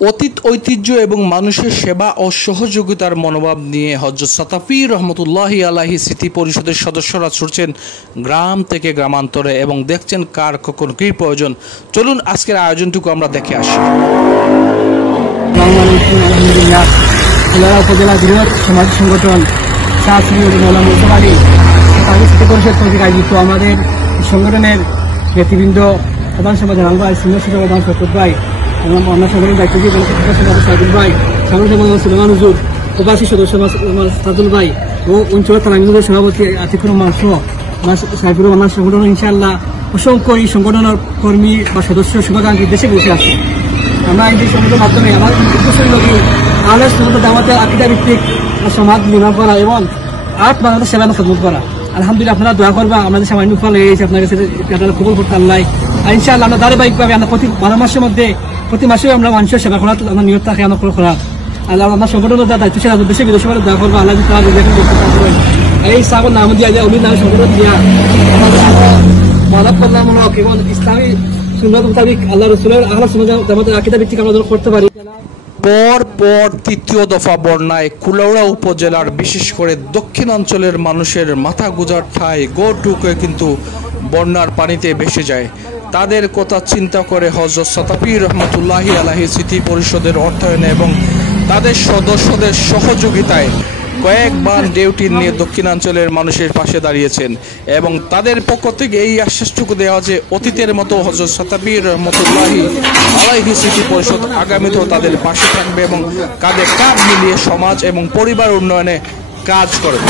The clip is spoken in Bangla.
অতীত ঐতিহ্য এবং মানুষের সেবা ও সহযোগিতার মনোভাব নিয়ে হযরত সাতাফি রহমতুল্লাহি আলাইহি স্মৃতি পরিষদের সদস্যরা ছুটছেন গ্রাম থেকে গ্রামান্তরে এবং দেখছেন কার কখন কী প্রয়োজন। চলুন আজকের আয়োজনটুকু আমরা দেখে আসি। উপজেলা বৃহৎ সমাজ সংগঠন স্মৃতি পরিষদ কর্তৃক আয়োজিত আমাদের সংগঠনের নেতৃবৃন্দ প্রধান সমাজ জানাল ভাই, সিনিয়র সচিব প্রধান শরফত ভাই এবং অন্য সংগঠনের দায়িত্বশীল সাইদুল ভাই, সাধারণ সম্পাদক সুলেমান হুজুর, প্রবাসী সদস্য সাদুল ভাই ও অঞ্চল তারামিনুরের সভাপতি আতিকুর রহমান সহ সাইফুর রহমান সংগঠন ইনশাআল্লাহ অসংখ্য এই সংগঠনের কর্মী বা সদস্য শুভাকাঙ্ক্ষী দেশে বসে আছে। আমরা এই সংগঠনের মাধ্যমে আমার আলের সংগঠন আমাদের আকিদা ভিত্তিক সমাজ নির্মাণ করা এবং আট বাংলাদেশ সেবা খেদমত করা। আলহামদুলিল্লাহ আপনারা দোয়া করবা, আমাদের সামান্য ফল হয়ে গেছে, আপনার কাছে কবুল করতে আল্লাহ। আর ইনশাআল্লাহ আমরা ধারাবাহিকভাবে আমরা প্রতি 12 মাসের মধ্যে প্রতি মাসে আমরা মানুষের সেবা করা আমরা নিয়ত থাকে আমরা করা। আল্লাহ আমার সংগঠনের দায়িত্বশীল আছে, দেশে বিদেশে দোয়া করবা আল্লাহ এই সাগর নাম দিয়া যায় অমিত নামের সংগঠন দিয়া আমাদের মানব কল্যাণমূলক এবং ইসলামী সুন্নাত মোতাবেক আল্লাহ রসুলের আহলা সুন্নাত আমাদের আকিদা ভিত্তিক আমরা করতে পারি। পর তৃতীয় দফা বন্যায় কুলাউড়া উপজেলার বিশেষ করে দক্ষিণাঞ্চলের মানুষের মাথা গুজার ঠাঁই গোটুকে কিন্তু বন্যার পানিতে ভেসে যায়। তাদের কথা চিন্তা করে হযরত সাতাফি রহমতুল্লাহি আলাইহি স্মৃতি পরিষদের অর্থায়নে এবং তাদের সদস্যদের সহযোগিতায় কয়েকবার ডিউটি নিয়ে দক্ষিণাঞ্চলের মানুষের পাশে দাঁড়িয়েছেন এবং তাদের পক্ষ থেকে এই আশ্বাসটুকু দেওয়া যে অতীতের মতো হযরত সাতাফি রহমতুল্লাহি আলাইহি স্মৃতি পরিষদ আগামীতেও তাদের পাশে থাকবে এবং কাঁধে কাঁধ মিলিয়ে সমাজ এবং পরিবার উন্নয়নে কাজ করবে।